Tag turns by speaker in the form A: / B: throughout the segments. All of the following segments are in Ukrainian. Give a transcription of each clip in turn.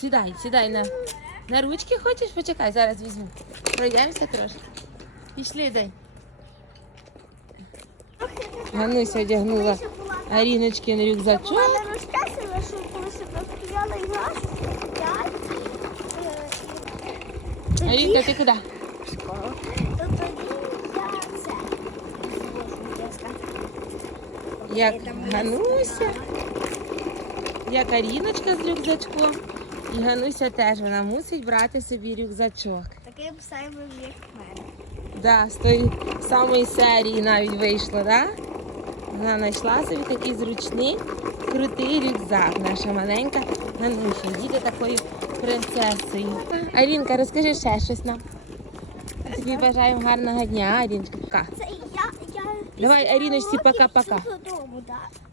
A: Сідай, сідай на, на ручки хочеш? Почекай, зараз візьму. Пройдемося трошки. Пішли, дай. Гануся одягнула Аріночкин рюкзачок.
B: Мама розказувала, що коли себе розпіляла іграшку, п'ять
A: Арінка, ти куди?
B: школу, то тоді я це зможу, я.
A: Як Гануся, як Аріночка з рюкзачком. І Гануся теж вона мусить брати собі рюкзачок.
B: Таким самим, як в мене.
A: Да, з тої самої серії навіть вийшло, да? Вона знайшла собі такий зручний, крутий рюкзак. Наша маленька Гануся. Діти такою принцесою. Арінка, розкажи ще щось нам. Тобі бажаємо гарного дня, Аріночка. Пока.
B: Це я, я
A: Давай, Аріночці, пока-пока.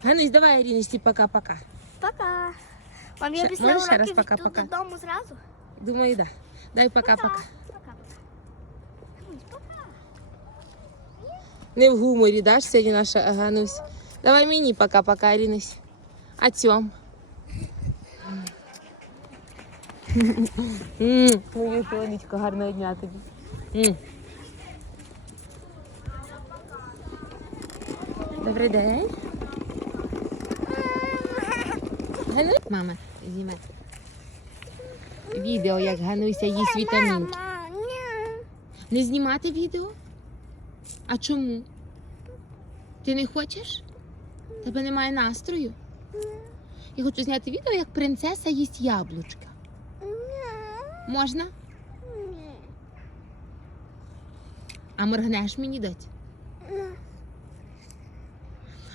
A: Ганусь, давай Аріночці пока-пока.
B: Пока. Мам, я
A: Ще-
B: після
A: можеш ще раз
B: уроків йду
A: пока-пока?
B: додому зразу?
A: Думаю, да. Дай пока-пока.
B: Пока-пока.
A: Не в гуморі, да, ж сьогодні наша Ганусь. Давай мені пока-пока, Арінусь. А цьом. М, Моє сонечко, гарного дня тобі. М. Добрий день. Мама, зніме. Відео, як Гануся їсть вітамінки. Не знімати відео? А чому? Ти не хочеш? Тебе немає настрою? Я хочу зняти відео, як принцеса їсть яблучка. Можна? А моргнеш мені дать?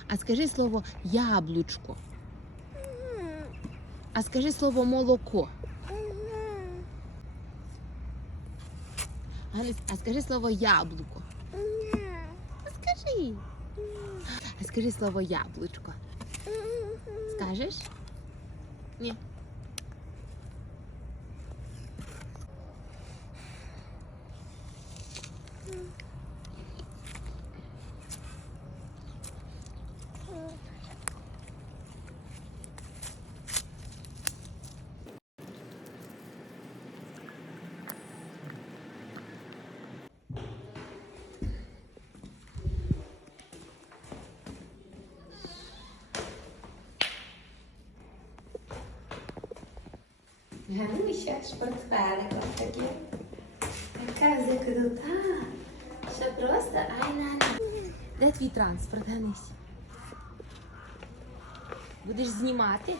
A: А скажи слово яблучко. А скажи слово молоко. А скажи слово яблуко. А скажи. А скажи слово яблучко. Скажеш? Ні. Гануся з портфеликом таке. Така закрута. Що просто ай на на. Де твій транспорт, Ганусь? Будеш знімати?